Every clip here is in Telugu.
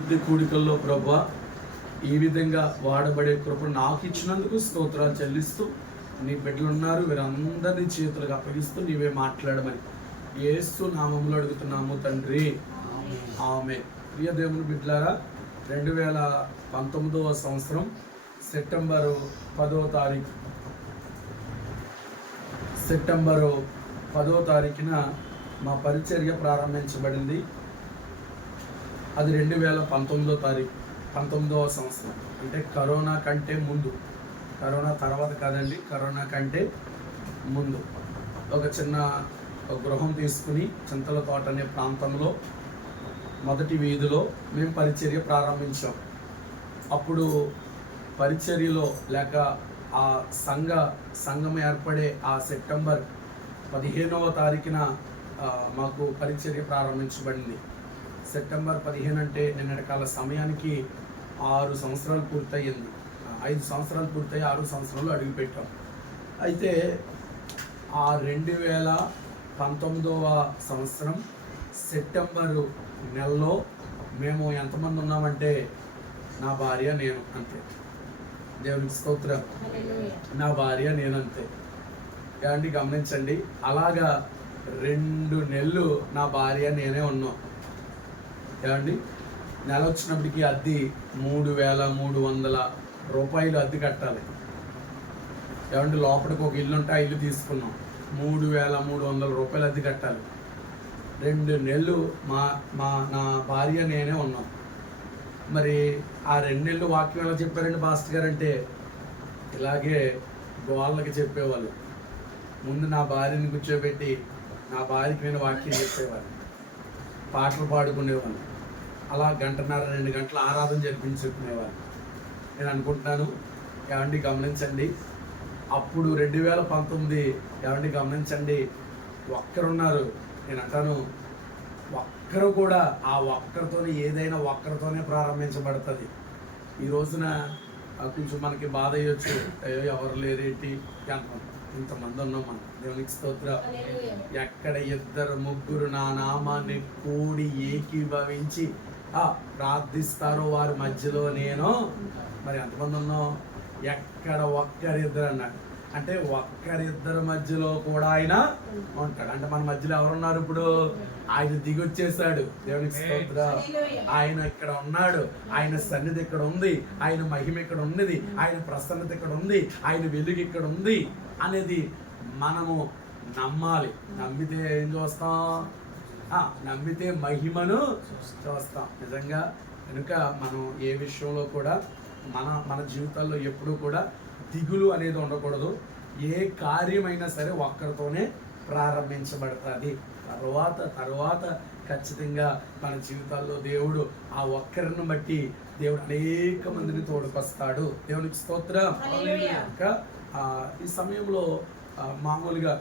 ప్రతి కూడికల్లో ప్రభా ఈ విధంగా వాడబడే కృప నాకు ఇచ్చినందుకు స్తోత్రాలు చెల్లిస్తూ నీ బిడ్డలు ఉన్నారు వీరందరినీ చేతులకు అప్పగిస్తూ నీవే మాట్లాడమని ఏస్తూ నామంలో అడుగుతున్నాము తండ్రి. ఆమె ప్రియ దేవుని బిడ్డలారా రెండు వేల పంతొమ్మిదవ సంవత్సరం సెప్టెంబరు పదవ తారీఖు. సెప్టెంబరు పదో తారీఖున మా పరిచర్య ప్రారంభించబడింది. అది రెండు వేల పంతొమ్మిదో తారీఖు పంతొమ్మిదవ సంవత్సరం. అంటే కరోనా కంటే ముందు. కరోనా తర్వాత కాదండి కరోనా కంటే ముందు. ఒక చిన్న ఒక గృహం తీసుకుని చింతల తోట అనే ప్రాంతంలో మొదటి వీధిలో మేము పరిచర్య ప్రారంభించాం. అప్పుడు పరిచర్యలో లేక ఆ సంఘ సంఘం ఏర్పడే ఆ సెప్టెంబర్ పదిహేనవ తారీఖున మాకు పరిచర్య ప్రారంభించబడింది. సెప్టెంబర్ పదిహేను అంటే నిన్నటి కాల సమయానికి ఆరు సంవత్సరాలు పూర్తయింది. ఆ, ఐదు సంవత్సరాలు పూర్తయి ఆరు సంవత్సరాలు అడుగుపెట్టాం అయితే ఆ రెండు వేల పంతొమ్మిదవ సంవత్సరం సెప్టెంబరు నెలలో మేము ఎంతమంది ఉన్నామంటే నా భార్య నేను అంతే. దేవునికి స్తోత్రం. నా భార్య నేను అంతే. ఏమండి గమనించండి. అలాగా రెండు నెలలు నా భార్య నేనే ఉన్నాం. ఏమండి? నెల వచ్చినప్పటికి అద్దె మూడు వేల మూడు వందల రూపాయలు అద్దె కట్టాలి. ఏమంటే లోపలికి ఒక ఇల్లు ఉంటే ఆ ఇల్లు తీసుకున్నాం. మూడు వేల మూడు వందల రూపాయలు అద్దె కట్టాలి. రెండు నెలలు మా మా నా భార్య నేనే ఉన్నాం. మరి ఆ రెండు నెలలు వాక్యం ఎలా చెప్పారండి పాస్టర్ గారు అంటే? ఇలాగే గోళ్ళకి చెప్పేవాళ్ళు. ముందు నా భార్యని కూర్చోబెట్టి నా భార్యకి నేను వాక్యం చెప్పేవాళ్ళు పాటలు పాడుకునేవాళ్ళు అలా గంటన్నర రెండు గంటల ఆరాధన జరిపించుకునేవాళ్ళు నేను అనుకుంటున్నాను ఏమండి గమనించండి. అప్పుడు రెండు వేల పంతొమ్మిది ఏమండి గమనించండి. ఒక్కరున్నారు నేను అంటాను ఒక్కరు కూడా ఆ ఒక్కరితోనే ఏదైనా ఒక్కరితోనే ప్రారంభించబడుతుంది. ఈ రోజున కొంచెం మనకి బాధ అయ్యొచ్చు. అయ్యో ఎవరు లేరేంటి? ఇంతమంది ఉన్నాం మనం. దేవునికి స్తోత్రం. ఎక్కడ ఇద్దరు ముగ్గురు నా నామాన్ని కూడి ఏకీభవించి ప్రార్థిస్తారో వారి మధ్యలో నేను. మరి ఎంతమంది ఉన్నాం ఎక్కడ ఒక్కరిద్దరు అన్నాడు అంటే ఒక్కరిద్దరు మధ్యలో కూడా ఆయన ఉంటాడు. అంటే మన మధ్యలో ఎవరున్నారు ఇప్పుడు? ఆయన దిగొచ్చేసాడు. దేవునికి స్తోత్రం. ఆయన ఇక్కడ ఉన్నాడు. ఆయన సన్నిధి ఇక్కడ ఉంది. ఆయన మహిమ ఇక్కడ ఉన్నది. ఆయన ప్రసన్నత ఇక్కడ ఉంది. ఆయన వెలుగు ఇక్కడ ఉంది. అనేది మనము నమ్మాలి. నమ్మితే ఏం చూస్తాం? నమ్మితే మహిమను చూస్తాం నిజంగా కనుక మనం ఏ విషయంలో కూడా మన మన జీవితాల్లో ఎప్పుడూ కూడా దిగులు అనేది ఉండకూడదు. ఏ కార్యమైనా సరే ఒక్కరితోనే ప్రారంభించబడుతుంది. తర్వాత తర్వాత ఖచ్చితంగా మన జీవితాల్లో దేవుడు ఆ ఒక్కరిని బట్టి దేవుడు అనేక మందిని తోడుకొస్తాడు. దేవునికి స్తోత్రం. ఇంకా ఈ సమయంలో మామూలుగా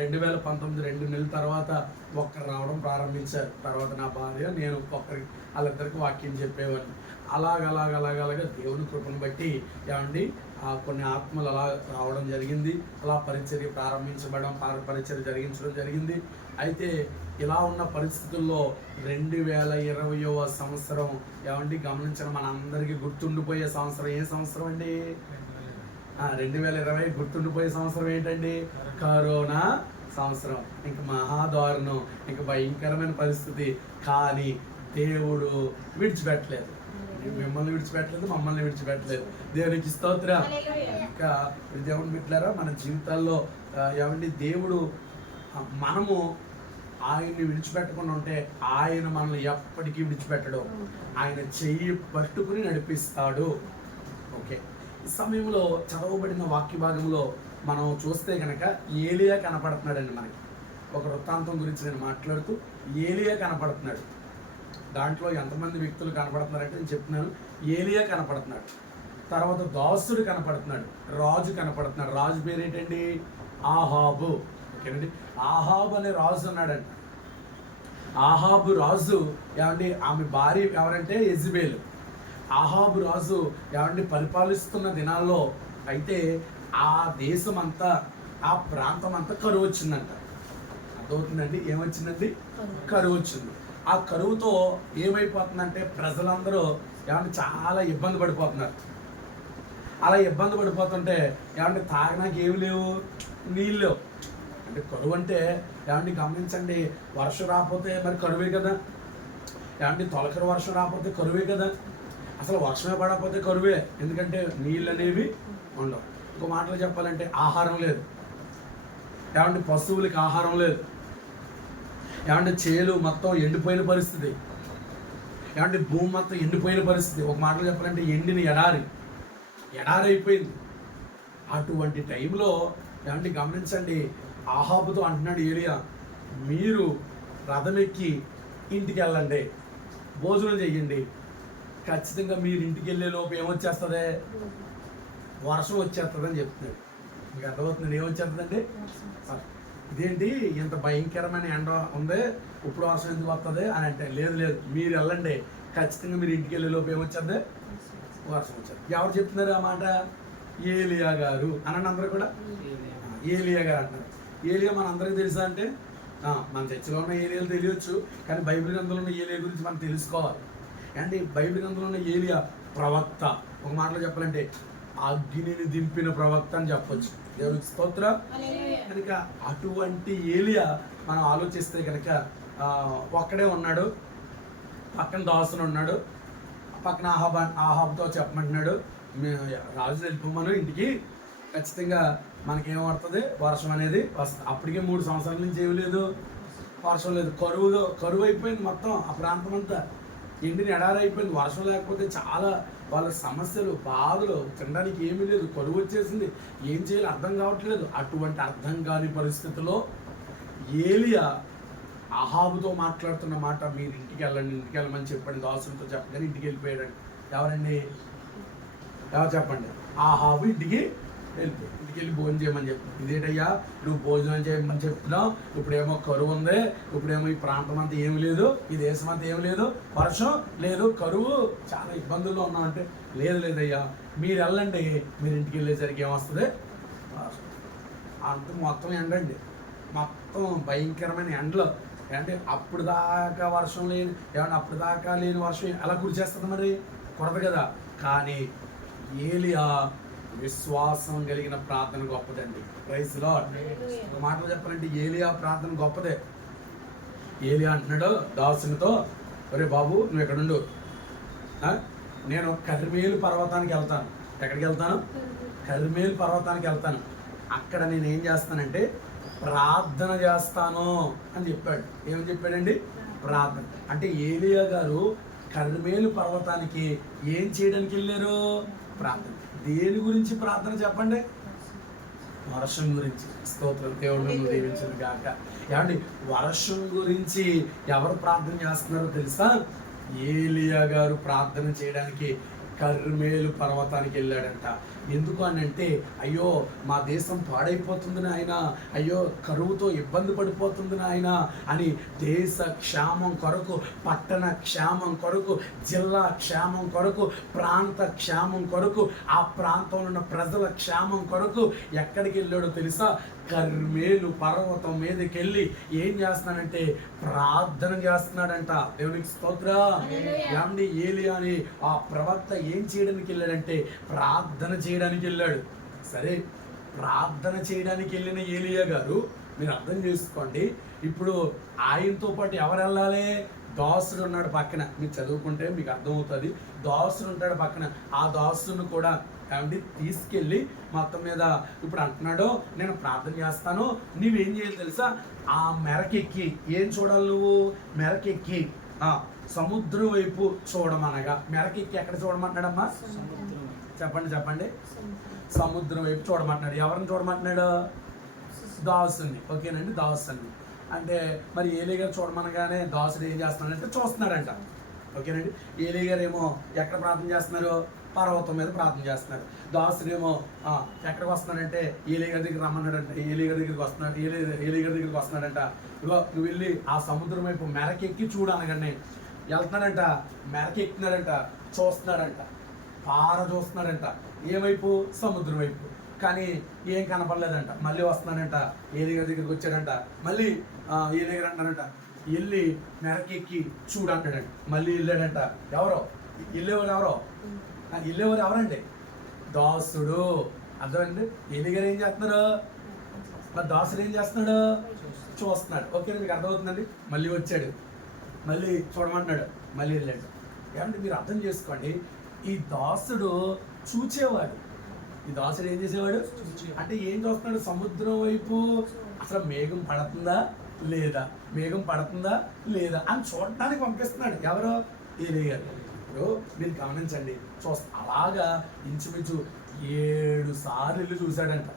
రెండు వేల పంతొమ్మిది రెండు నెలల తర్వాత ఒక్కరు రావడం ప్రారంభించారు. తర్వాత నా భార్య నేను ఒక్కరికి వాళ్ళిద్దరికి వాక్యం చెప్పేవాడిని. అలాగ అలాగ అలాగ అలాగ దేవుని కృపను బట్టి ఏమండి కొన్ని ఆత్మలు అలా రావడం జరిగింది. అలా పరిచర్య ప్రారంభించబడడం పరిచర్య జరిగించడం జరిగింది. అయితే ఇలా ఉన్న పరిస్థితుల్లో రెండు వేల ఇరవయవ సంవత్సరం ఏమండి గమనించిన మన అందరికీ గుర్తుండిపోయే సంవత్సరం ఏ సంవత్సరం అండి? రెండు వేల ఇరవై గుర్తుండిపోయే సంవత్సరం ఏంటండి? కరోనా. సంవత్సరం. ఇంక మహాదారుణం. ఇంక భయంకరమైన పరిస్థితి. కానీ దేవుడు విడిచిపెట్టలేదు. మిమ్మల్ని విడిచిపెట్టలేదు మమ్మల్ని విడిచిపెట్టలేదు. దేవునికి స్తోత్రం. ఇంకా దేవుని బిడ్డలారా మన జీవితాల్లో ఏమండి దేవుడు మనము ఆయన్ని విడిచిపెట్టకుండా ఉంటే ఆయన మనల్ని ఎప్పటికీ విడిచిపెట్టడు. ఆయన చెయ్యి పట్టుకుని నడిపిస్తాడు. ఓకే. సమయంలో చదవబడిన వాక్య భాగంలో మనం చూస్తే కనుక ఏలియా కనపడుతున్నాడండి మనకి. ఒక వృత్తాంతం గురించి నేను మాట్లాడుతూ ఏలియా కనపడుతున్నాడు. దాంట్లో ఎంతమంది వ్యక్తులు కనపడుతున్నారంటే నేను చెప్తున్నాను. ఏలియా కనపడుతున్నాడు. తర్వాత దాసుడు కనపడుతున్నాడు. రాజు కనపడుతున్నాడు. రాజు పేరు ఏంటండి ఆహాబు. ఓకేనండి? ఆహాబు అనే రాజు ఉన్నాడంట. ఆహాబు రాజు ఏమండి? ఆమె భార్య ఎవరంటే? ఎజ్బేలు ఆహాబు రాజు ఏమండి పరిపాలిస్తున్న దినాల్లో అయితే ఆ దేశం అంతా ఆ ప్రాంతం అంతా కరువు వచ్చిందంట అర్థమవుతుందండి? ఏమొచ్చిందండి? కరువు వచ్చింది ఆ కరువుతో ఏమైపోతుందంటే ప్రజలందరూ ఏమంటే చాలా ఇబ్బంది పడిపోతున్నారు. అలా ఇబ్బంది పడిపోతుంటే ఏమంటే తాగడానికి ఏమి లేవు? నీళ్ళు లేవు. అంటే కరువు అంటే ఏమంటే గమనించండి వర్షం రాకపోతే మరి కరువే కదా. ఏమంటే తొలకరి వర్షం రాకపోతే కరువే కదా. అసలు వర్షమే పడకపోతే కరువే ఎందుకంటే నీళ్ళు అనేవి ఉండవు. ఇంకో మాటలో చెప్పాలంటే ఆహారం లేదు. ఏమంటే పశువులకి ఆహారం లేదు. ఏమంటే చేలు మొత్తం ఎండిపోయిన పరిస్థితి. ఏమంటే భూమి మొత్తం ఎండిపోయిన పరిస్థితి. ఒక మాటలో చెప్పాలంటే ఎండిన ఎడారి. ఎడారి అయిపోయింది. అటువంటి టైంలో ఏమంటే గమనించండి ఆహాబుతో అంటున్నాడు ఏలియా మీరు రథమెక్కి ఇంటికి వెళ్ళండి భోజనం చెయ్యండి ఖచ్చితంగా మీరు ఇంటికి వెళ్ళే లోపు ఏమొచ్చేస్తుంది? వర్షం వచ్చేస్తుందని చెప్తున్నాడు మీకు అర్థమవుతుంది ఏమొచ్చేస్తుందండి? ఇదేంటి? ఇంత భయంకరమైన ఎండ ఉంది. ఇప్పుడు వర్షం ఎందుకు వస్తుంది అని అంటే లేదు లేదు. మీరు వెళ్ళండి. ఖచ్చితంగా మీరు ఇంటికి వెళ్ళే లోపు ఏమొచ్చేది వర్షం వచ్చేది ఎవరు చెప్తున్నారు ఆ మాట? ఏలియా గారు. అనండి అందరూ కూడా? ఏలియా గారు అంటారు ఏలియా మన అందరికీ తెలుసా అంటే? మన చర్చిలో ఉన్న ఏలియాలు తెలియచ్చు. కానీ బైబిల్ గ్రంథంలో ఉన్న ఏలియా గురించి మనం తెలుసుకోవాలి. అంటే బైబిల్ గ్రంథంలో ఉన్న ఏలియా ప్రవక్త. ఒక మాటలో చెప్పాలంటే అగ్నిని దింపిన ప్రవక్త అని చెప్పొచ్చు. దేవుడికి స్తోత్ర. కనుక అటువంటి ఏలియా మనం ఆలోచిస్తే కనుక ఒక్కడే ఉన్నాడు. పక్కన దాసును ఉన్నాడు. పక్కన ఆహాబా ఆహాబ్తో చెప్పమంటున్నాడు. రాజు వెళ్ళిపోమను ఇంటికి. ఖచ్చితంగా మనకేం పడుతుంది వర్షం అనేది వస్తుంది. అప్పటికే మూడు సంవత్సరాల నుంచి ఏమి లేదు. వర్షం లేదు. కరువు కరువు అయిపోయింది మొత్తం ఆ ప్రాంతం అంతా. ఇంటిని ఎడారైపోయింది. వర్షం లేకపోతే చాలా వాళ్ళ సమస్యలు బాధలు తినడానికి ఏమీ లేదు. కరువు వచ్చేసింది. ఏం చేయాలి అర్థం కావట్లేదు. అటువంటి అర్థం కాని పరిస్థితిలో ఏలియా అహాబుతో మాట్లాడుతున్న మాట మీరు ఇంటికి వెళ్ళండి ఇంటికి వెళ్ళమని చెప్పండి దాసులతో చెప్పండి ఇంటికి వెళ్ళిపోయాడు ఎవరండి? ఎవరు చెప్పండి? ఆహాబు ఇంటికి వెళ్ళిపోయాడు. ఇంటికి వెళ్ళి భోజనం చేయమని చెప్పు. ఇదేటయ్యా నువ్వు భోజనం చేయమని చెప్తున్నావు. ఇప్పుడేమో కరువు ఉంది. ఇప్పుడేమో ఈ ప్రాంతం అంతా ఏమి లేదు. ఈ దేశం అంతా ఏమి లేదు. వర్షం లేదు కరువు. చాలా ఇబ్బందుల్లో ఉన్నామంటే లేదు లేదయ్యా. మీరు వెళ్ళండి మీరు ఇంటికి వెళ్ళేసరికి ఏమొస్తుంది? అంత మొత్తం ఎండండి మొత్తం భయంకరమైన ఎండలు. అంటే అప్పుడు దాకా వర్షం లేని ఏమన్నా అప్పుడు దాకా లేని వర్షం ఎలా కురిచేస్తుంది మరి? కొరదు కదా. కానీ ఏలియా విశ్వాసం కలిగిన ప్రార్థన గొప్పదండి. ప్రైస్లో ఒక మాటలో చెప్పాలంటే ఏలియా ప్రార్థన గొప్పదే. ఏలియా అంటున్నాడు దాసునితో ఒరే బాబు నువ్వు ఎక్కడుండు? నేను కర్మేలు పర్వతానికి వెళ్తాను. ఎక్కడికి వెళ్తాను? కర్మేలు పర్వతానికి వెళ్తాను. అక్కడ నేను ఏం చేస్తానంటే ప్రార్థన చేస్తాను అని చెప్పాడు. ఏమని చెప్పాడండి? ప్రార్థన. అంటే ఏలియా గారు కర్మేలు పర్వతానికి ఏం చేయడానికి వెళ్ళారు? ప్రార్థన. దేని గురించి ప్రార్థన చెప్పండి? వర్షం గురించి. స్తోత్రం. దేవుడు నన్ను దీవించను గాక. ఏమండి? వర్షం గురించి ఎవరు ప్రార్థన చేస్తున్నారో తెలుసా? ఏలియా గారు ప్రార్థన చేయడానికి కర్మేలు పర్వతానికి వెళ్ళాడంట. ఎందుకు అని అంటే అయ్యో మా దేశం పాడైపోతుంది నాయన అయ్యో కరువుతో ఇబ్బంది పడిపోతుంది నాయన అని దేశ క్షేమం కొరకు పట్టణ క్షేమం కొరకు జిల్లా క్షేమం కొరకు ప్రాంత క్షేమం కొరకు ఆ ప్రాంతంలో ఉన్న ప్రజల క్షేమం కొరకు ఎక్కడికి వెళ్ళాడో తెలుసా? కర్మేలు పర్వతం మీదకి వెళ్ళి ఏం చేస్తున్నాడంటే ప్రార్థన చేస్తున్నాడంట. దేవునికి స్తోత్ర. ఏలి అని ఆ ప్రవక్త ఏం చేయడానికి వెళ్ళాడంటే ప్రార్థన చేయడానికి వెళ్ళాడు. సరే ప్రార్థన చేయడానికి వెళ్ళిన ఏలియా గారు మీరు అర్థం చేసుకోండి ఇప్పుడు ఆయనతో పాటు ఎవరు వెళ్ళాలి? దాసుడు ఉన్నాడు పక్కన. మీరు చదువుకుంటే మీకు అర్థమవుతుంది. దాసుడు ఉంటాడు పక్కన. ఆ దాసును కూడా కాబట్టి తీసుకెళ్ళి మొత్తం మీద ఇప్పుడు అంటున్నాడు నేను ప్రార్థన చేస్తాను. నువ్వేం చేయాలి తెలుసా? ఆ మెరకెక్కి. ఏం చూడాలి నువ్వు? మెరకెక్కి. సముద్రం వైపు చూడమనగా. మెరకెక్కి ఎక్కడ చూడమంటున్నాడమ్మా? చెప్పండి చెప్పండి. సముద్రం వైపు చూడమంటున్నాడు. ఎవరిని చూడమంటున్నాడు? దాసుని. ఓకేనండి దాసుని. అంటే మరి ఏలీ గారు చూడమనగానే దాసుడు ఏం చేస్తున్నాడంటే చూస్తున్నాడంట. ఓకేనండి? ఏలీ గారు ఏమో ఎక్కడ ప్రార్థన చేస్తున్నారు? పర్వతం మీద ప్రార్థన చేస్తున్నారు. దాసుడు ఏమో ఎక్కడికి వస్తున్నాడంటే ఏలీ గారి దగ్గరికి రమ్మన్నాడంట. ఏలీ గారి దగ్గరికి వస్తున్నాడు. ఏలీ ఏలీ గారి దగ్గరికి వస్తున్నాడంట. ఇగో నువ్వు వెళ్ళి ఆ సముద్రం వైపు మెరకెక్కి చూడనగానే వెళ్తున్నాడంట మెరకెక్కుతున్నాడంట చూస్తున్నాడంట పార చూస్తున్నాడంట ఏ వైపు సముద్రం వైపు. కానీ ఏం కనపడలేదంట. మళ్ళీ వస్తున్నాడంట ఏ దగ్గర దగ్గరికి వచ్చాడంట మళ్ళీ ఏ దగ్గర అంటాడంట వెళ్ళి మెరకెక్కి చూడంటాడంట మళ్ళీ వెళ్ళాడంట. ఎవరో? వెళ్ళేవారు ఎవరో? ఆ, వెళ్ళేవారు ఎవరండి? దాసుడు. అర్థమండి దగ్గర ఏం చేస్తున్నారు మరి దాసుడు ఏం చేస్తున్నాడు? చూస్తున్నాడు. ఓకే మీకు అర్థమవుతుందండి? మళ్ళీ వచ్చాడు. మళ్ళీ చూడమన్నాడు మళ్ళీ వెళ్ళాడు. ఏమంటే మీరు అర్థం చేసుకోండి ఈ దాసుడు చూచేవాడు. ఈ దాసుడు ఏం చేసేవాడు? అంటే ఏం చూస్తున్నాడు? సముద్రం వైపు అసలు మేఘం పడుతుందా లేదా? మేఘం పడుతుందా లేదా? అని చూడటానికి పంపిస్తున్నాడు. ఎవరు? ఏలియారు ఇప్పుడు మీరు గమనించండి. చూస్తా అలాగా ఇంచుమించు ఏడు సార్లు చూశాడంట.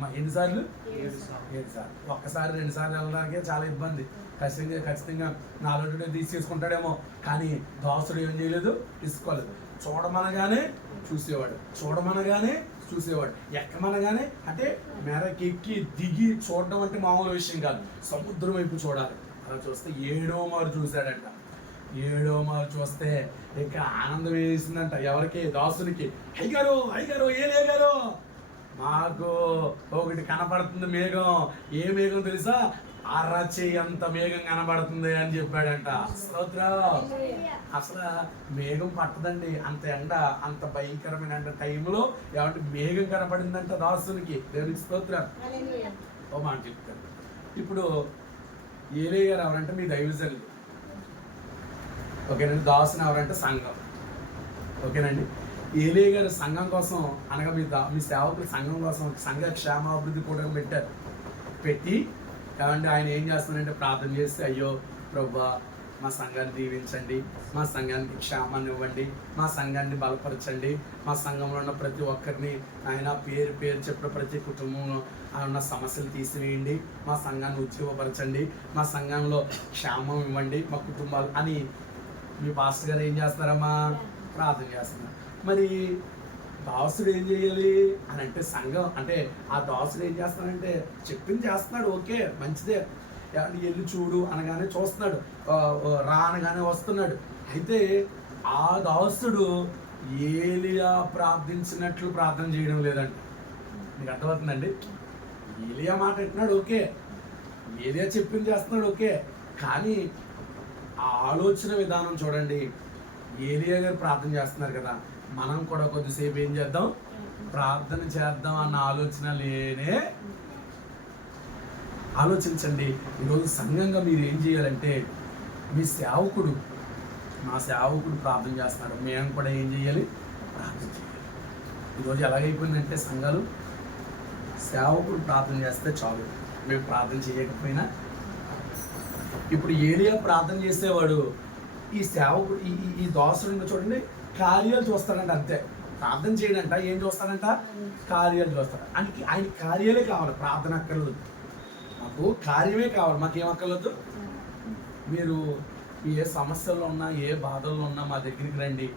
అమ్మ ఎన్నిసార్లు ఏడు సార్లు. ఒక్కసారి రెండు సార్లు వెళ్ళడానికే చాలా ఇబ్బంది. ఖచ్చితంగా ఖచ్చితంగా నాలుగు తీసేసుకుంటాడేమో. కానీ దాసుడు ఏం చేయలేదు తీసుకోలేదు. చూడమనగానే చూసేవాడు. చూడమనగానే చూసేవాడు. ఎక్కమనగానే అంటే మెరకెక్కి దిగి చూడడం అంటే మామూలు విషయం కాదు. సముద్రం వైపు చూడాలి. అలా చూస్తే ఏడో మారు చూశాడంట. ఏడో మారు చూస్తే ఇక ఆనందం వేసిందంట ఎవరికి? దాసునికి. అయ్యగారు అయ్యగారు ఏలే గారు మాకు ఒకటి కనపడుతుంది మేఘం. ఏ మేఘం తెలుసా? అరచి అంత మేఘం కనబడుతుంది అని చెప్పాడంట. స్తోత్రం. అసలు మేఘం పట్టదండి. అంత ఎండ అంత భయంకరమైన ఎండ టైంలో ఏమంటే మేఘం కనపడిందంట దాసునికి. దేవునికి స్తోత్రం. ఓ మాట చెప్తాను. ఇప్పుడు ఏలే గారు ఎవరంటే మీ దైవజనులు. ఓకేనండి? దాసుని ఎవరంటే సంఘం. ఓకేనండి? ఏలే గారు సంఘం కోసం అనగా మీ మీ సేవకులు సంఘం కోసం సంఘ క్షేమాభివృద్ధి కూడా పెట్టారు. పెట్టి కాబట్టి ఆయన ఏం చేస్తున్నారంటే ప్రార్థన చేస్తే అయ్యో ప్రభా మా సంఘాన్ని దీవించండి మా సంఘానికి క్షేమాన్ని ఇవ్వండి మా సంఘాన్ని బలపరచండి మా సంఘంలో ఉన్న ప్రతి ఒక్కరిని ఆయన పేరు పేరు చెప్పిన ప్రతి కుటుంబంలో ఉన్న సమస్యలు తీసివేయండి మా సంఘాన్ని ఉద్యోగపరచండి మా సంఘంలో క్షేమం ఇవ్వండి మా కుటుంబాలు అని మీ పాస్టర్ గారు ఏం చేస్తారమ్మా ప్రార్థన చేస్తున్నారు. మరి దాసుడు ఏం చేయాలి అని అంటే సంఘం అంటే ఆ దాసుడు ఏం చేస్తాడంటే చెప్పింది చేస్తున్నాడు ఓకే మంచిదే. వెళ్ళి చూడు అనగానే చూస్తున్నాడు రా అనగానే వస్తున్నాడు. అయితే ఆ దాసుడు ఏలియా ప్రార్థించినట్లు ప్రార్థన చేయడం లేదండి మీకు అర్థమవుతుందండి? ఏలియా మాట అంటున్నాడు ఓకే. ఏలియా చెప్పింది చేస్తున్నాడు ఓకే. కానీ ఆలోచన విధానం చూడండి. ఏలియా గారు ప్రార్థన చేస్తున్నారు కదా మనం కూడా కొద్దిసేపు ఏం చేద్దాం? ప్రార్థన చేద్దాం అన్న ఆలోచన లేనే ఆలోచించండి. ఈరోజు సంఘంగా మీరు ఏం చేయాలంటే మీ సేవకుడు మా సేవకుడు ప్రార్థన చేస్తున్నాడు మేము కూడా ఏం చేయాలి? ప్రార్థన చేయాలి. ఈరోజు ఎలాగైపోయిందంటే సంఘాలు సేవకుడు ప్రార్థన చేస్తే చాలు. మేము ప్రార్థన చేయకపోయినా. ఇప్పుడు ఏలియా ప్రార్థన చేసేవాడు ఈ సేవకుడు ఈ ఈ- దోసలు చూడండి కార్యాలు చూస్తాడంట అంతే. ప్రార్థన చేయడంట ఏం చూస్తాడంట? కార్యాలు చూస్తాడు. ఆయనకి ఆయన కార్యాలే కావాలి ప్రార్థన అక్కర్లేదు. మాకు కార్యమే కావాలి మాకేం అక్కర్లేదు. మీరు ఏ సమస్యల్లో ఉన్నా ఏ బాధల్లో ఉన్నా మా దగ్గరికి రండి.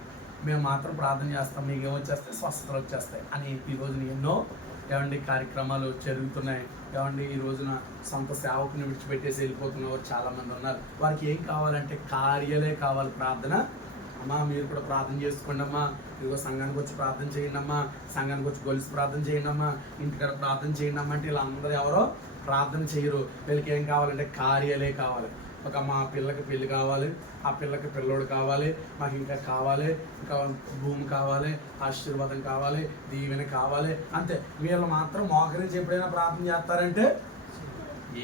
మేము మాత్రం ప్రార్థన చేస్తాం మీకు ఏమొచ్చేస్తాయి స్వస్థతలు వచ్చేస్తాయి అని ఈ రోజున ఎన్నో ఏమండి కార్యక్రమాలు జరుగుతున్నాయి. ఏమండి ఈ రోజున సొంత సేవకుని విడిచిపెట్టేసి వెళ్ళిపోతున్న వారు చాలామంది ఉన్నారు. వారికి ఏం కావాలంటే కార్యాలే కావాలి ప్రార్థన అమ్మా మీరు కూడా ప్రార్థన చేసుకోండి అమ్మా. ఇదిగో సంఘానికి వచ్చి ప్రార్థన చేయండి అమ్మా. సంఘానికి వచ్చి గొలుసు ప్రార్థన చేయండి అమ్మా. ఇంటికాడ ప్రార్థన చేయండి అమ్మా అంటే వీళ్ళందరూ ఎవరో ప్రార్థన చేయరు. వీళ్ళకి ఏం కావాలంటే కార్యాలే కావాలి. ఒక మా పిల్లకి పెళ్ళి కావాలి ఆ పిల్లకి పిల్లోడు కావాలి మాకు ఇంకా కావాలి ఇంకా భూమి కావాలి ఆశీర్వాదం కావాలి దీవెన కావాలి. అంతే. వీళ్ళు మాత్రం మోకరించి ఎప్పుడైనా ప్రార్థన చేస్తారంటే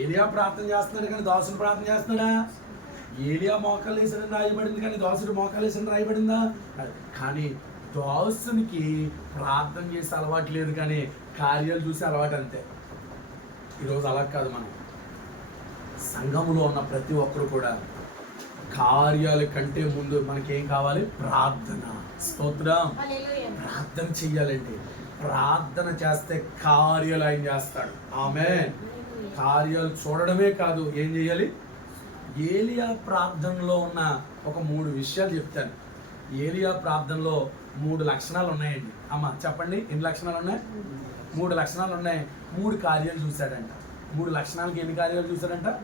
ఏరియా ప్రార్థన చేస్తున్నాడు కానీ దాసుడు ప్రార్థన చేస్తున్నాడా? ఏలియా మోకాలు రాయబడింది కానీ దాసుడు మోకాలు రాయబడిందా. కానీ దాసునికి ప్రార్థన చేసే అలవాటు లేదు కానీ కార్యాలు చూసే అలవాటు అంతే. ఈరోజు అలా కాదు మనం. సంఘములో ఉన్న ప్రతి ఒక్కరు కూడా కార్యాల కంటే ముందు మనకేం కావాలి? ప్రార్థన. స్తోత్రం. ప్రార్థన చెయ్యాలండి ప్రార్థన చేస్తే కార్యాలు ఆయన చేస్తాడు. ఆమె కార్యాలు చూడడమే కాదు ఏం చేయాలి ఏలియా ప్రార్థనలో ఉన్న ఒక మూడు విషయాలు చెప్తాను. ఏలియా ప్రార్థనలో మూడు లక్షణాలు ఉన్నాయండి. అమ్మ చెప్పండి ఎన్ని లక్షణాలు ఉన్నాయి? మూడు లక్షణాలు ఉన్నాయి. మూడు కార్యాలు చూశాడంట. మూడు లక్షణాలకి ఎన్ని కార్యాలు చూశాడంట?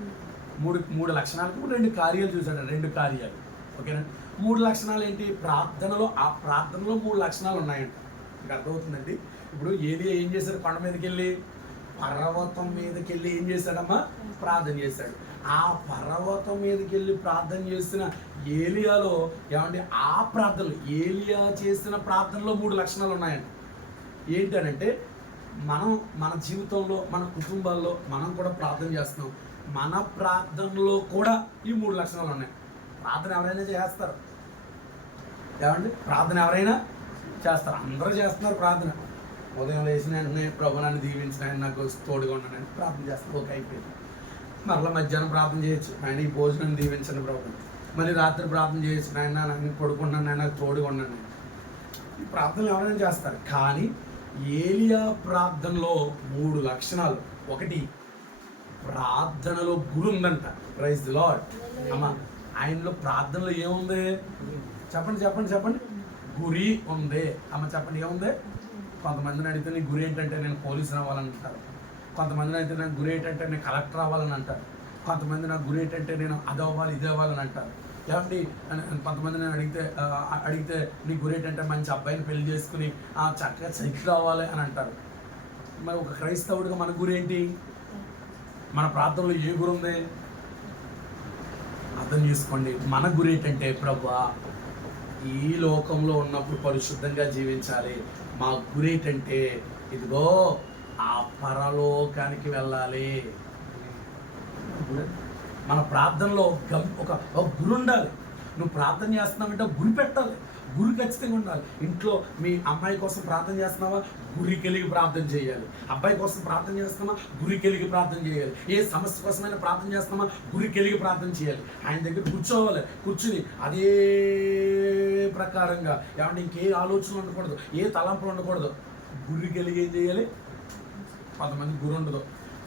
మూడు మూడు లక్షణాలకు రెండు కార్యాలు చూశాడు రెండు కార్యాలు. ఓకేనా? మూడు లక్షణాలు ఏంటి? ప్రార్థనలో ఆ ప్రార్థనలో మూడు లక్షణాలు ఉన్నాయంట. మీకు అర్థమవుతుందండి? ఇప్పుడు ఏలియా ఏం చేశాడు? కొండ మీదకి వెళ్ళి పర్వతం మీదకి వెళ్ళి ఏం చేశాడమ్మా? ప్రార్థన చేశాడు. ఆ పర్వతం మీదకి వెళ్ళి ప్రార్థన చేసిన ఏలియాలో ఏమండి ఆ ప్రార్థనలు ఏలియా చేసిన ప్రార్థనలో మూడు లక్షణాలు ఉన్నాయండి. ఏంటనంటే మనం మన జీవితంలో మన కుటుంబాల్లో మనం కూడా ప్రార్థన చేస్తున్నాం. మన ప్రార్థనలో కూడా ఈ మూడు లక్షణాలు ఉన్నాయి. ప్రార్థన ఎవరైనా చేస్తారు? ఏమండి ప్రార్థన ఎవరైనా చేస్తారు. అందరూ చేస్తున్నారు ప్రార్థన. ఉదయం లేచిన వెంటనే ప్రభు నన్ను దీవించిన నాకు తోడుగా ఉన్నానని ప్రార్థన చేస్తారు. ఓకే అయిపోయింది. మరలా మధ్యాహ్నం ప్రార్థన చేయొచ్చు. ఆయన ఈ భోజనం దీవించండి ప్రభు. మళ్ళీ రాత్రి ప్రార్థన చేయొచ్చు. నాయన నన్ను పడుకున్నాను నాయన నాకు తోడుగా ఉన్నాను ఈ ప్రార్థనలు ఎవరైనా చేస్తారు. కానీ ఏలియా ప్రార్థనలో మూడు లక్షణాలు. ఒకటి ప్రార్థనలో గురి ఉందంట ప్రైజ్ ది లాడ్ అమ్మ ఆయనలో ప్రార్థనలో ఏముంది? చెప్పండి చెప్పండి చెప్పండి. గురి ఉంది. అమ్మ చెప్పండి ఏముంది? కొంతమందిని అడిగితే నీ గురి ఏంటంటే నేను పోలీస్ అవ్వాలంటారు. కొంతమంది అయితే నాకు గురి ఏంటంటే నేను కలెక్టర్ అవ్వాలని అంటారు. కొంతమంది నాకు గురి ఏంటంటే నేను అది అవ్వాలి ఇది అవ్వాలని అంటారు. ఏమండి? కొంతమంది నేను అడిగితే అడిగితే నీ గురి ఏంటంటే మంచి అబ్బాయిని పెళ్ళి చేసుకుని ఆ, చక్కగా సైకిల్ అవ్వాలి అని అంటారు. మరి ఒక క్రైస్తవుడిగా మన గురి ఏంటి? మన ప్రాంతంలో ఏ గురి ఉంది? అర్థం చేసుకోండి. మన గురి ఏంటంటే ప్రభా ఈ లోకంలో ఉన్నప్పుడు పరిశుద్ధంగా జీవించాలి. మా గురి ఏంటంటే ఇదిగో ఆ పరలోకానికి వెళ్ళాలి. మన ప్రార్థనలో గమ్ ఒక ఒక గురి ఉండాలి. నువ్వు ప్రార్థన చేస్తున్నావంటే గురి పెట్టాలి. గురి ఖచ్చితంగా ఉండాలి. ఇంట్లో మీ అమ్మాయి కోసం ప్రార్థన చేస్తున్నావా? గురి కలిగి ప్రార్థన చేయాలి. అబ్బాయి కోసం ప్రార్థన చేస్తున్నావా? గురి కలిగి ప్రార్థన చేయాలి. ఏ సమస్య కోసమైనా ప్రార్థన చేస్తున్నావా? గురి కలిగి ప్రార్థన చేయాలి. ఆయన దగ్గర కూర్చోవాలి. కూర్చుని అదే ప్రకారంగా ఏమంటే ఇంకే ఆలోచన ఉండకూడదు ఏ తలంపులు ఉండకూడదు. గురి కలిగి ఏం చేయాలి? కొంతమంది గురి ఉండదు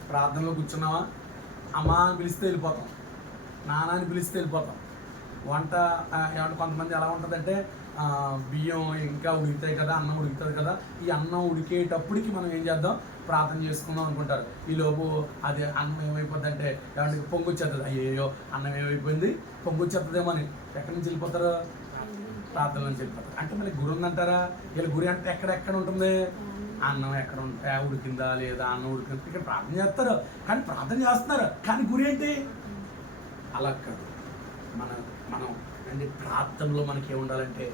ప్రార్థనలో కూర్చున్నావా? అమ్మ అని పిలిస్తే వెళ్ళిపోతాం. నాన్న అని పిలిస్తే వెళ్ళిపోతాం. వంట ఏమంటే కొంతమంది ఎలా ఉంటుందంటే బియ్యం ఇంకా ఉడుకుతాయి కదా అన్నం ఉడుకుతుంది కదా ఈ అన్నం ఉడికేటప్పటికి మనం ఏం చేద్దాం? ప్రార్థన చేసుకుందాం అనుకుంటారు. ఈ లోపు అది అన్నం ఏమైపోద్ది అంటే ఏమంటే పొంగు వచ్చేస్తుంది. అయ్యో అన్నం ఏమైపోయింది? పొంగు వచ్చేస్తుందేమో అని. ఎక్కడి నుంచి వెళ్ళిపోతారు? ప్రార్థన నుంచి వెళ్ళిపోతారు. అంటే మళ్ళీ గురి ఉందంటారా వీళ్ళ గురి అంటే ఎక్కడెక్కడ ఉంటుంది? అన్నం ఎక్కడ ఉంటా ఉడికిందా లేదా అన్నం ఉడికిందా? ఇక్కడ ప్రార్థన చేస్తారు. కానీ ప్రార్థన చేస్తున్నారు. కానీ గురి ఏంటి? అలా కాదు. మన మనం అంటే ప్రార్థనలో మనకి ఏముండాలంటే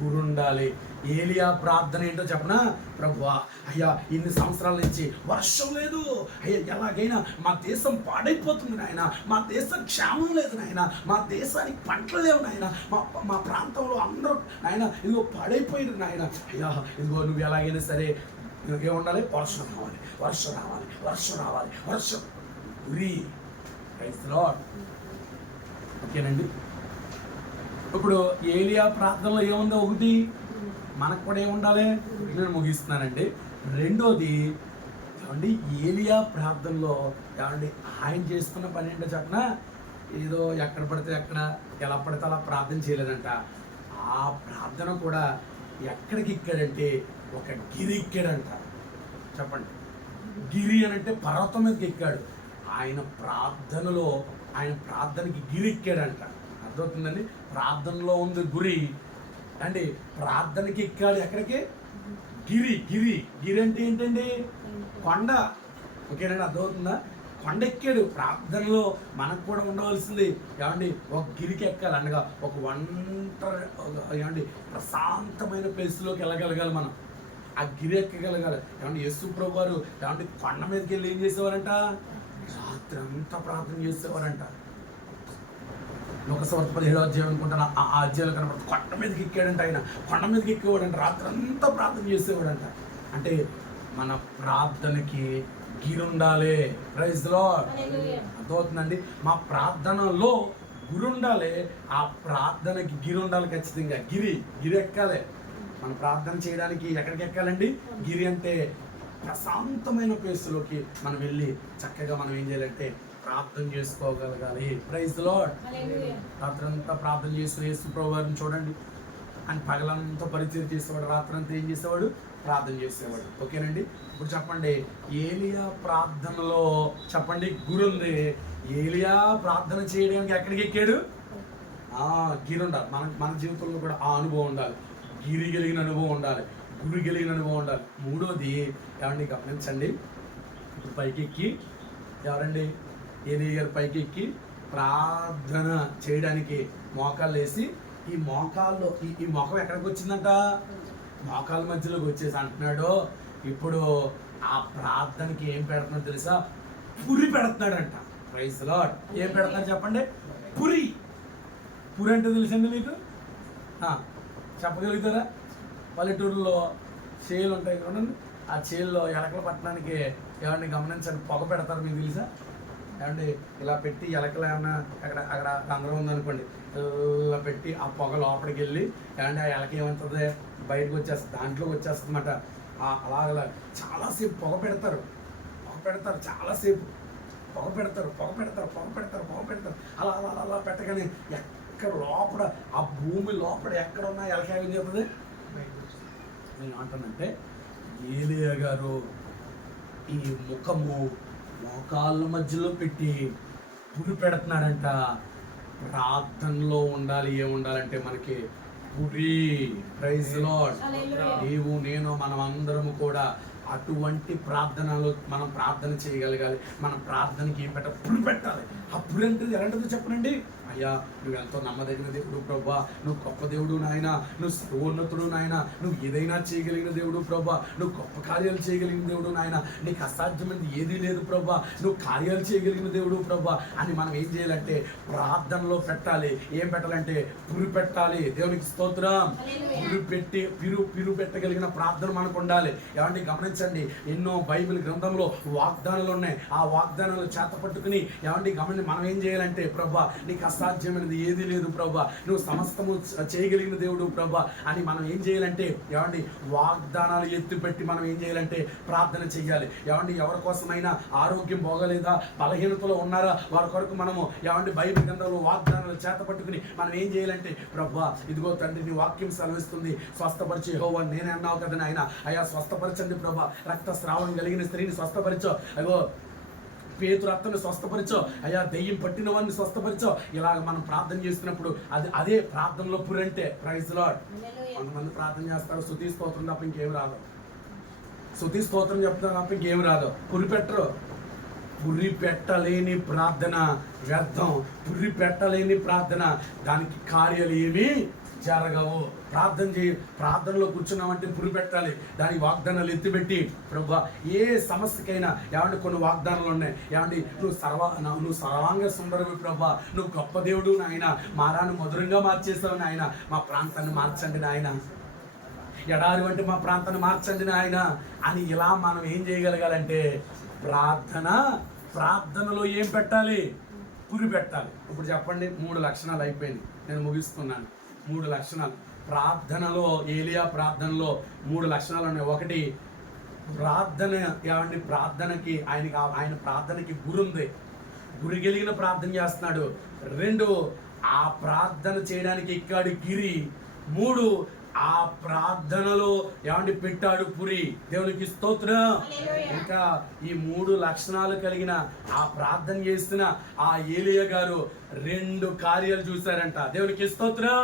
గురి ఉండాలి. ఏలియా ప్రార్థన ఏంటో చెప్పనా? ప్రభువా అయ్యా ఇన్ని సంవత్సరాల నుంచి వర్షం లేదు. అయ్యా ఎలాగైనా మా దేశం పాడైపోతుంది నాయన. మా దేశం క్షేమం లేదు నాయన. మా దేశానికి పంటలు లేవు నాయన. మా మా ప్రాంతంలో అందరూ నాయన ఇదిగో పాడైపోయింది నాయన. అయ్యా ఇదిగో నువ్వు ఎలాగైనా సరే ఏముండాలి వర్షం రావాలి వర్షం రావాలి. వర్షం రావాలి. వర్షం ఉరి. ప్రైజ్ ఓకేనండి? ఇప్పుడు ఏలియా ప్రార్థనలో ఏముందో ఒకటి? మనకు కూడా ఏముండాలి? నేను ముగిస్తున్నానండి. రెండోది ఏమండి? ఏలియా ప్రార్థనలో ఏమండి? ఆయన చేస్తున్న పని ఏంటో చెప్పిన? ఏదో ఎక్కడ పడితే ఎక్కడ ఎలా పడితే అలా ప్రార్థన చేయలేదంట. ఆ ప్రార్థన కూడా ఎక్కడికి ఎక్కాడంటే ఒక గిరి ఎక్కాడంట. చెప్పండి. గిరి అని అంటే పర్వతం మీదకి ఎక్కాడు. ఆయన ప్రార్థనలో ఆయన ప్రార్థనకి గిరి ఎక్కాడంట. అర్థమవుతుందండి? ప్రార్థనలో ఉంది గురి. అండి ప్రార్థనకి ఎక్కాడు ఎక్కడికి? గిరి గిరి. గిరి అంటే ఏంటండి? కొండ. ఓకేనండి అర్థమవుతుందా? కొండ ఎక్కాడు. ప్రార్థనలో మనకు కూడా ఉండవలసింది. ఏమండి? ఒక గిరికి ఎక్కాలి అనగా ఒక ఒంటరి ఒక ఏమండి? ప్రశాంతమైన ప్లేస్లోకి వెళ్ళగలగాలి మనం. ఆ గిరి ఎక్కగలగాలి. ఏమంటే యేసు ప్రభు వారు ఏమంటే కొండ మీదకి వెళ్ళి ఏం చేసేవారంట? రాత్రి అంతా ప్రార్థన చేసేవారంట. లోకసవర్త పదిహేడు అధ్యాయం అనుకుంటాను ఆ అధ్యాయులు కనబడుతుంది కొండ మీదకి ఎక్కాడంట ఆయన. కొండ మీదకి ఎక్కేవాడంట రాత్రి అంతా ప్రార్థన చేసేవాడంట. అంటే మన ప్రార్థనకి గిరుండాలి. ప్రైజ్లో Hallelujah. అర్థమవుతుందండి? మా ప్రార్థనలో గురి ఉండాలి ఆ ప్రార్థనకి గిరి ఉండాలి ఖచ్చితంగా. గిరి గిరి ఎక్కాలి. మనం ప్రార్థన చేయడానికి ఎక్కడికి ఎక్కాలండి గిరి అంటే ప్రశాంతమైన ప్లేస్లోకి మనం వెళ్ళి చక్కగా మనం ఏం చేయాలంటే ప్రార్థన చేసుకోగలగాలి. Praise Hallelujah. రాత్రంతా ప్రార్థన చేసిన యేసు ప్రభు వారిని చూడండి. ఆయన పగలంతా పరిచయం చేసేవాడు రాత్రంతా ఏం చేసేవాడు? ప్రార్థన చేసేవాడు. ఓకేనండి? ఇప్పుడు చెప్పండి ఏలియా ప్రార్థనలో చెప్పండి గురి ఉంది ఏలియా ప్రార్థన చేయడానికి ఎక్కడికి ఎక్కాడు ఆ గిరి ఉండాలి. మన మన జీవితంలో కూడా ఆ అనుభవం ఉండాలి. గిరి కలిగిన అనుభవం ఉండాలి గురి కలిగిన అనుభవం ఉండాలి. మూడోది ఏమండి గమనించండి. ఇప్పుడు పైకి ఎక్కి ఎవరండి? ఏది గారు పైకి ఎక్కి ప్రార్థన చేయడానికి మోకాళ్ళు వేసి ఈ మోకాల్లో ఈ ఈ మొఖం ఎక్కడికి వచ్చిందంట? మోకాల మధ్యలోకి వచ్చేసి అంటున్నాడు. ఇప్పుడు ఆ ప్రార్థనకి ఏం పెడుతున్నాడు తెలుసా? పురి పెడుతున్నాడంట. ప్రైజ్ లాడ్ ఏం పెడుతున్నాడు చెప్పండి? పురి. పురి అంటే తెలుసండి మీకు? చెప్పగలుగుతారా? పల్లెటూరులో చేలు ఉంటాయి చూడండి. ఆ చేల్లో ఎలకల పట్టడానికి ఏమండి గమనించండి పొగ పెడతారు మీకు తెలుసా? ఏమండి ఇలా పెట్టి ఎలకలు ఏమన్నా అక్కడ అక్కడ రంధ్రం ఉందనుకోండి ఇలా పెట్టి ఆ పొగ లోపలికి వెళ్ళి ఏమంటే ఆ ఎలక ఏమంటుంది? బయటకు వచ్చేస్తుంది దాంట్లోకి వచ్చేస్తుంది అన్నమాట అలాగలా చాలాసేపు పొగ పెడతారు. పొగ పెడతారు చాలాసేపు పొగ పెడతారు పొగ పెడతారు పొగ పెడతారు పొగ పెడతారు. అలా అలా అలా అలా పెట్టగానే ఎక్కడ లోపల ఆ భూమి లోపల ఎక్కడ ఉన్నా ఎలక ఏం చెప్తుంది నేను అంటానంటే ఏలియా గారు ఈ ముఖము మోకాళ్ళ మధ్యలో పెట్టి పురి పెడుతున్నాడంట. ప్రార్థనలో ఉండాలి ఏ ఉండాలంటే మనకి పురి ప్రైజ్ లాడ్. నీవు నేను మనం అందరము కూడా అటువంటి ప్రార్థనలు మనం ప్రార్థన చేయగలగాలి. మనం ప్రార్థనకి ఏం పెట్ట పురి పెట్టాలి. ఆ పురి అంటే ఎలాంటిదో చెప్పనండి? అయ్యా నువ్వు ఎంతో నమ్మదగిన దేవుడు ప్రభా. నువ్వు గొప్ప దేవుడు నాయన. నువ్వు సర్వోన్నతుడు నాయన. నువ్వు ఏదైనా చేయగలిగిన దేవుడు ప్రభా. నువ్వు గొప్ప కార్యాలు చేయగలిగిన దేవుడు నాయన. నీకు అసాధ్యమైనది ఏదీ లేదు ప్రభా. నువ్వు కార్యాలు చేయగలిగిన దేవుడు ప్రభా. అని మనం ఏం చేయాలంటే ప్రార్థనలో పెట్టాలి. ఏం పెట్టాలంటే పురి పెట్టాలి. దేవునికి స్తోత్రం. పురి పెట్టి పిరు పిరు పెట్టగలిగిన ప్రార్థన మనకు ఉండాలి. ఏమండి గమనించండి? ఎన్నో బైబిల్ గ్రంథంలో వాగ్దానాలు ఉన్నాయి. ఆ వాగ్దానాలు చేత పట్టుకుని ఏమండి గమని మనం ఏం చేయాలంటే ప్రభా నీకు అసాధ్యమైనది ఏదీ లేదు ప్రభా. నువ్వు సమస్తము చేయగలిగిన దేవుడు ప్రభా. అని మనం ఏం చేయాలంటే ఏమండి వాగ్దానాలు ఎత్తిపెట్టి మనం ఏం చేయాలంటే ప్రార్థన చేయాలి ఏమండి ఎవరి కోసమైనా ఆరోగ్యం బాగలేదా? బలహీనతలో ఉన్నారా? వారి కొరకు మనము ఏమండి బైబిల్ గ్రంథంలో వాగ్దానాలు చేత పట్టుకుని మనం ఏం చేయాలంటే ప్రభా ఇదిగో తండ్రి నీ వాక్యం సెలవిస్తుంది. స్వస్థపరిచే హోవా నేనే అన్నావు కదా ఆయన అయ్యా స్వస్థపరచండి ప్రభా. రక్తస్రావం కలిగిన స్త్రీని స్వస్థపరిచో. అగో పేతురు అత్తను స్వస్థపరిచో అయ్యా దెయ్యం పట్టిన వాడిని స్వస్థపరిచో ఇలాగ మనం ప్రార్థన చేస్తున్నప్పుడు అది అదే ప్రార్థనలో పురంటే ప్రైజ్ లాడ్. కొంతమంది ప్రార్థన చేస్తారు శుతి స్తోత్రం తప్ప ఇంకేం రాదు. శుతి స్తోత్రం చెప్తారు తప్ప ఇంకేం రాదు. పురి పెట్టరు. పురి పెట్టలేని ప్రార్థన వ్యర్థం. పురి పెట్టలేని ప్రార్థన. దానికి కార్యాలు ఏమీ జరగవు. ప్రార్థన చేయి. ప్రార్థనలో కూర్చున్నామంటే పురి పెట్టాలి. దానికి వాగ్దానాలు ఎత్తిపెట్టి ప్రభా ఏ సమస్యకైనా ఏమంటే కొన్ని వాగ్దానాలు ఉన్నాయి? ఏమండి నువ్వు సర్వ నువ్వు సర్వాంగ సుందరవి ప్రభా. నువ్వు గొప్ప దేవుడు నాయన. మారాను మధురంగా మార్చేసావు నాయన. మా ప్రాంతాన్ని మార్చండి నాయన. ఎడారి వంటి మా ప్రాంతాన్ని మార్చండి నాయన. అని ఇలా మనం ఏం చేయగలగాలంటే ప్రార్థన ప్రార్థనలో ఏం పెట్టాలి? పురి పెట్టాలి. ఇప్పుడు చెప్పండి మూడు లక్షణాలు అయిపోయింది నేను ముగిస్తున్నాను. మూడు లక్షణాలు. ప్రార్థనలో ఏలియా ప్రార్థనలో మూడు లక్షణాలు ఉన్నాయి. ఒకటి ప్రార్థన ఏమండి? ప్రార్థనకి ఆయనకి ఆయన ప్రార్థనకి గురుంది గురి కలిగిన ప్రార్థన చేస్తున్నాడు. రెండు ఆ ప్రార్థన చేయడానికి ఎక్కాడు గిరి. మూడు ఆ ప్రార్థనలో ఏమండి? పెట్టాడు పురి. దేవునికి స్తోత్రం. ఇంకా ఈ మూడు లక్షణాలు కలిగిన ఆ ప్రార్థన చేస్తున్న ఆ ఏలియ గారు రెండు కార్యాలు చూశారంట. దేవునికి స్తోత్రం.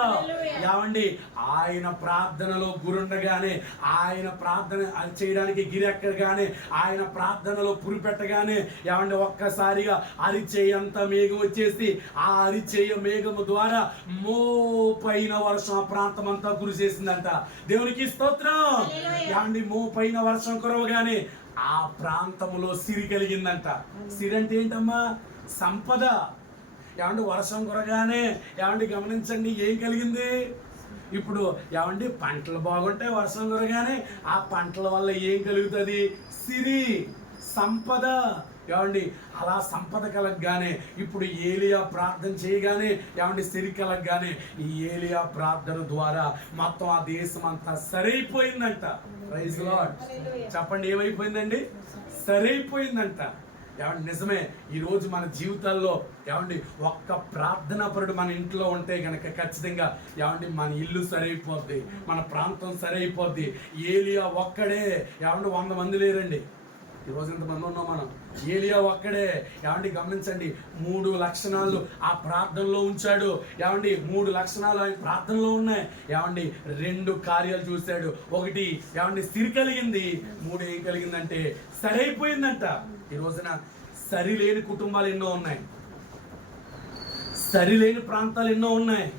ఏమండి? ఆయన ప్రార్థనలో గురుండగానే ఆయన ప్రార్థన చేయడానికి గిరెక్కగానే ఆయన ప్రార్థనలో పురి పెట్టగానే ఏమండి ఒక్కసారిగా అరిచేయంత మేఘం వచ్చేసి ఆ అరిచేయ మేఘము ద్వారా మోపైన వర్షం ఆ ప్రాంతం అంతా కురిసేసిందంట దేవునికి స్తోత్రం. ఏమండి మోపైన వర్షం కురవగానే ఆ ప్రాంతంలో సిరి కలిగిందంట. సిరి అంటే ఏంటమ్మా? సంపద. ఏమండి వర్షం కురగానే? ఏమండి గమనించండి ఏం కలిగింది? ఇప్పుడు ఏమండి పంటలు బాగుంటాయి వర్షం కురగానే ఆ పంటల వల్ల ఏం కలుగుతుంది? సిరి సంపద. ఏమండి అలా సంపద కలగగానే ఇప్పుడు ఏలియా ప్రార్థన చేయగానే ఏమండి సిరి కలగగానే ఈ ఏలియా ప్రార్థన ద్వారా మొత్తం ఆ దేశం అంతా సరైపోయిందంట ప్రైజ్ హల్లెలూయా. చెప్పండి ఏమైపోయిందండి? సరైపోయిందంట. ఏమండి నిజమే. ఈరోజు మన జీవితాల్లో ఏమండి ఒక్క ప్రార్థనా పరుడు మన ఇంట్లో ఉంటే గనక ఖచ్చితంగా ఏమండి మన ఇల్లు సరైపోద్ది మన ప్రాంతం సరైపోద్ది. ఏలియా ఒక్కడే ఏమండి వంద మంది లేరండి. ఈ ఇంతమంది ఉన్నాం మనం. ఏలియా ఒక్కడే. ఏమండి గమనించండి. మూడు లక్షణాలు ఆ ప్రార్థనలో ఉంచాడు. ఏమండి మూడు లక్షణాలు ఆయన ప్రార్థనలో ఉన్నాయి. ఏమండి రెండు కార్యాలు చూశాడు. ఒకటి ఏమండి స్థిరి కలిగింది. మూడు ఏం కలిగిందంటే సరైపోయిందంట. ఈ రోజున సరిలేని కుటుంబాలు ఎన్నో ఉన్నాయి. సరిలేని ప్రాంతాలు ఎన్నో ఉన్నాయి.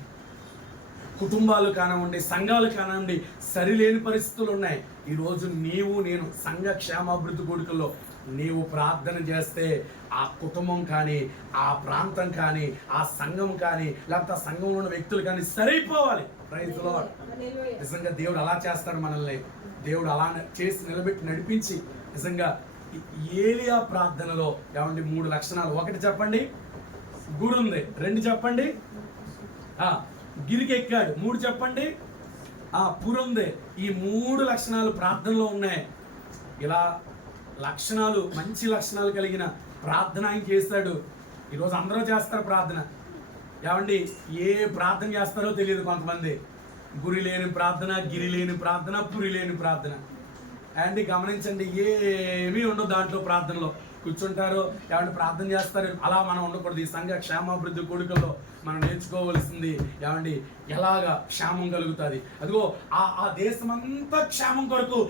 కుటుంబాలు కానివ్వండి సంఘాలు కానివ్వండి సరిలేని పరిస్థితులు ఉన్నాయి. ఈరోజు నీవు నేను సంఘ క్షేమాభివృద్ధి కొడుకుల్లో నీవు ప్రార్థన చేస్తే ఆ కుటుంబం కానీ ఆ ప్రాంతం కానీ ఆ సంఘం కానీ లేకపోతే ఆ సంఘంలో ఉన్న వ్యక్తులు కానీ సరైపోవాలి. హల్లెలూయా. నిజంగా దేవుడు అలా చేస్తాడు మనల్ని. దేవుడు అలా చేసి నిలబెట్టి నడిపించి నిజంగా ఏలియా ప్రార్థనలో ఏమండి మూడు లక్షణాలు. ఒకటి చెప్పండి. గుడి ఉంది రెండు చెప్పండి. ఆ, గిరికి ఎక్కాడు మూడు చెప్పండి? ఆ పురుందే. ఈ మూడు లక్షణాలు ప్రార్థనలో ఉన్నాయి. ఇలా లక్షణాలు మంచి లక్షణాలు కలిగిన ప్రార్థన ఆయన చేస్తాడు. ఈరోజు అందరూ చేస్తారు ప్రార్థన. ఏమండి ఏ ప్రార్థన చేస్తారో తెలియదు కొంతమంది. గురి లేని ప్రార్థన గిరి లేని ప్రార్థన పురి లేని ప్రార్థన. అండి గమనించండి ఏమీ ఉండదు దాంట్లో ప్రార్థనలో. కూర్చుంటారు ఏమంటే ప్రార్థన చేస్తారు అలా మనం ఉండకూడదు. ఈ సంఘ క్షేమాభివృద్ధి కొడుకల్లో మనం నేర్చుకోవలసింది ఏమండి? ఎలాగా క్షేమం కలుగుతుంది? అదిగో ఆ ఆ దేశమంతా క్షేమం కొరకు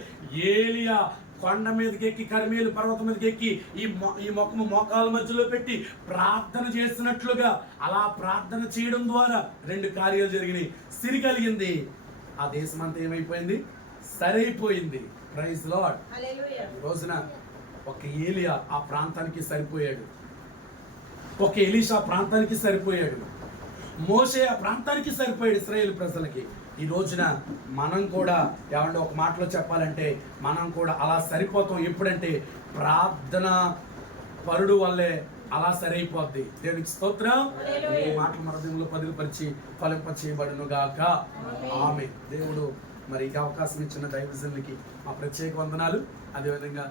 ఏలియా కొండ మీదకి ఎక్కి కరిమేలు పర్వతం మీదకి ఎక్కి ఈ మొ- ఈ మొక్కము మోకాల మధ్యలో పెట్టి ప్రార్థన చేస్తున్నట్లుగా అలా ప్రార్థన చేయడం ద్వారా రెండు కార్యాలు జరిగినాయి. సిరి కలిగింది. ఆ దేశం అంతా ఏమైపోయింది? సరైపోయింది. ప్రైజ్ లాడ్ రోజున ఒక ఏలియా ఆ ప్రాంతానికి సరిపోయాడు. ఒక ఎలీషా ఆ ప్రాంతానికి సరిపోయాడు. మోసే ఆ ప్రాంతానికి సరిపోయాడు ఇస్రాయేల్ ప్రజలకి. ఈ రోజున మనం కూడా ఏమంటే ఒక మాటలో చెప్పాలంటే మనం కూడా అలా సరిపోతాం ఎప్పుడంటే ప్రార్థన పరుడు వల్లే అలా సరైపోద్ది. దేవునికి స్తోత్రం. ఈ మాటలు మరదంలో పదిలిపరిచి ఫలింప చేయబడును గాక ఆమె దేవుడు మరి ఈ అవకాశం ఇచ్చిన దైవజనులకి మా ప్రత్యేక వందనాలు. అదేవిధంగా